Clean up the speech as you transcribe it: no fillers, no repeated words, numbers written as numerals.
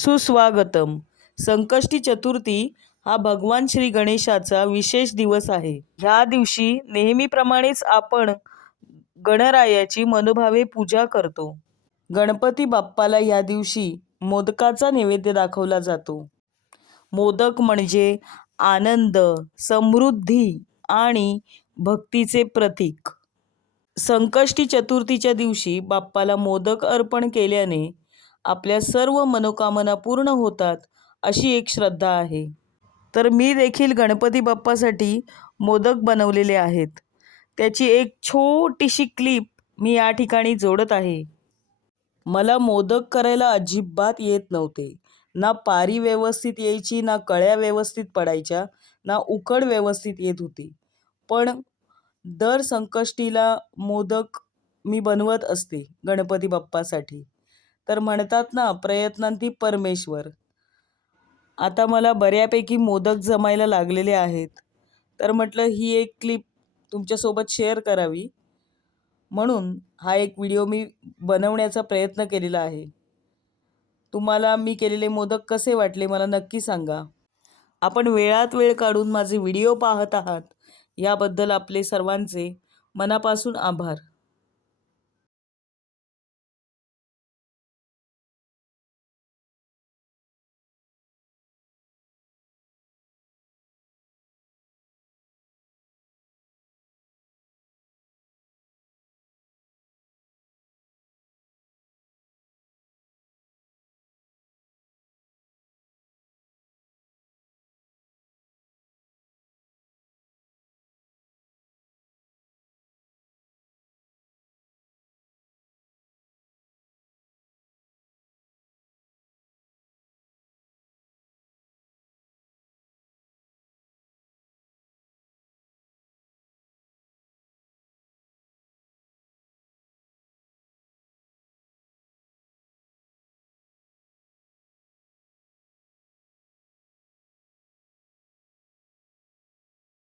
सुस्वागतम. संकष्टी चतुर्थी हा भगवान श्री गणेशाचा विशेष दिवस आहे. ह्या दिवशी नेहमीप्रमाणेच आपण गणरायाची मनोभावे पूजा करतो. गणपती बाप्पाला या दिवशी मोदकाचा नैवेद्य दाखवला जातो. मोदक म्हणजे आनंद, समृद्धी आणि भक्तीचे प्रतीक. संकष्टी चतुर्थीच्या दिवशी बाप्पाला मोदक अर्पण केल्याने आपल्या सर्व मनोकामना पूर्ण होतात अशी एक श्रद्धा आहे. तर मी देखील गणपती बाप्पासाठी मोदक बनवलेले आहेत. त्याची एक छोटीशी क्लिप मी या ठिकाणी जोडत आहे. मला मोदक करायला अजिबात येत नव्हते. ना पारी व्यवस्थित यायची, ना कळ्या व्यवस्थित पडायच्या, ना उकड व्यवस्थित येत होती. पण दर संकष्टीला मोदक मी बनवत असते गणपती बाप्पासाठी. तर म्हणतात ना, प्रयत्नांती परमेश्वर. आता मला बऱ्यापैकी मोदक जमायला लागलेले आहेत. तर म्हटलं ही एक क्लिप तुमच्यासोबत शेअर करावी, म्हणून हा एक व्हिडिओ मी बनवण्याचा प्रयत्न केलेला आहे. तुम्हाला मी केलेले मोदक कसे वाटले मला नक्की सांगा. आपण वेळात वेळ काढून माझे व्हिडिओ पाहत आहात याबद्दल आपले सर्वांचे मनापासून आभार.